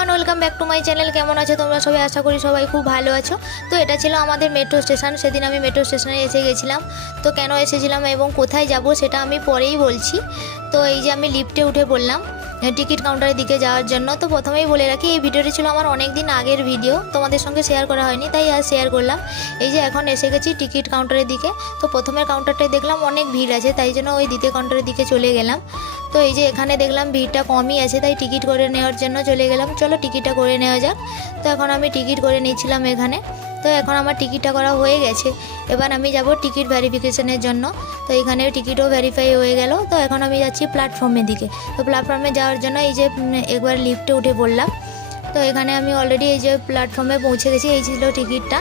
Everyone, welcome back to my channel. কেমন আছো তোমরা সবাই? আশা করি সবাই খুব ভালো আছো। তো এটা ছিল আমাদের মেট্রো স্টেশন। সেদিন আমি মেট্রো স্টেশনে এসে গেছিলাম। তো কেন এসেছিলাম এবং কোথায় যাব সেটা আমি পরেই বলছি। তো এই যে আমি লিফটে উঠে পড়লাম টিকিট কাউন্টারের দিকে যাওয়ার জন্য। তো প্রথমেই বলে রাখি, এই ভিডিওটি ছিল আমার অনেক দিন আগের ভিডিও, তোমাদের সঙ্গে শেয়ার করা হয়নি, তাই আজ শেয়ার করলাম। এই যে এখন এসে গেছি টিকিট কাউন্টারের দিকে। তো প্রথমের কাউন্টারটায় দেখলাম অনেক ভিড় আছে, তাই জন্য ওই দ্বিতীয় কাউন্টারের দিকে চলে গেলাম। তো এই যে এখানে দেখলাম ভিড়টা কমই আছে, তাই টিকিট করে নেওয়ার জন্য চলে গেলাম। চলো টিকিটটা করে নেওয়া যাক। তো এখন আমি টিকিট করে নিয়েছিলাম এখানে। তো এখন আমার টিকিটটা করা হয়ে গেছে। এবার আমি যাব টিকিট ভেরিফিকেশনের জন্য। তো এখানে টিকিটও ভেরিফাই হয়ে গেল। তো এখন আমি যাচ্ছি প্ল্যাটফর্মের দিকে। তো প্ল্যাটফর্মে যাওয়ার জন্য এই যে একবার লিফটে উঠে পড়লাম। তো এখানে আমি অলরেডি এই যে প্ল্যাটফর্মে পৌঁছে গেছি। এই ছিল টিকিটটা।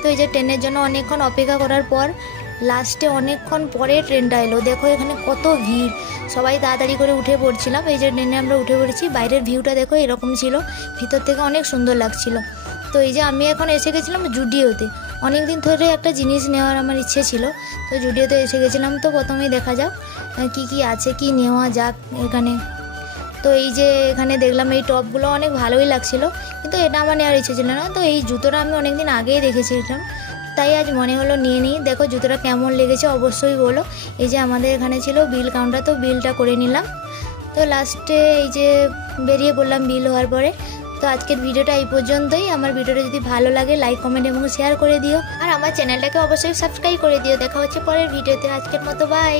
তো এই যে ট্রেনের জন্য অনেকক্ষণ অপেক্ষা করার পর লাস্টে অনেকক্ষণ পরে ট্রেনটা এলো। দেখো এখানে কত ভিড়, সবাই তাড়াতাড়ি করে উঠে পড়ছিলাম। এই যে ট্রেনে আমরা উঠে পড়েছি। বাইরের ভিউটা দেখো এরকম ছিল, ভিতর থেকে অনেক সুন্দর লাগছিল। তো এই যে আমি এখন এসে গেছিলাম জুডিওতে। অনেক দিন ধরে একটা জিনিস নেওয়ার আমার ইচ্ছে ছিল, তো জুডিওতে এসে গেছিলাম। তো প্রথমেই দেখা যাক কি কি আছে, কি নেওয়া যাক এখানে। তো এই যে এখানে দেখলাম এই টপগুলো অনেক ভালোই লাগছিল, কিন্তু এটা আমার নেওয়ার ইচ্ছে ছিল না। তো এই জুতোটা আমি অনেক দিন আগেই দেখেছিলাম, তাই আজ মনে হলো নিয়ে নিই। দেখো জুতোটা কেমন লেগেছে অবশ্যই বলো। এই যে আমাদের এখানে ছিল বিল কাউন্টার, তো বিলটা করে নিলাম। তো লাস্টে এই যে বেরিয়ে পড়লাম বিল হওয়ার পরে। তো আজকের ভিডিওটা এই পর্যন্তই। আমার ভিডিওটা যদি ভালো লাগে লাইক, কমেন্ট এবং শেয়ার করে দিও। আর আমার চ্যানেলটাকে অবশ্যই সাবস্ক্রাইব করে দিও। দেখা হচ্ছে পরের ভিডিওতে। আজকের মতো বাই।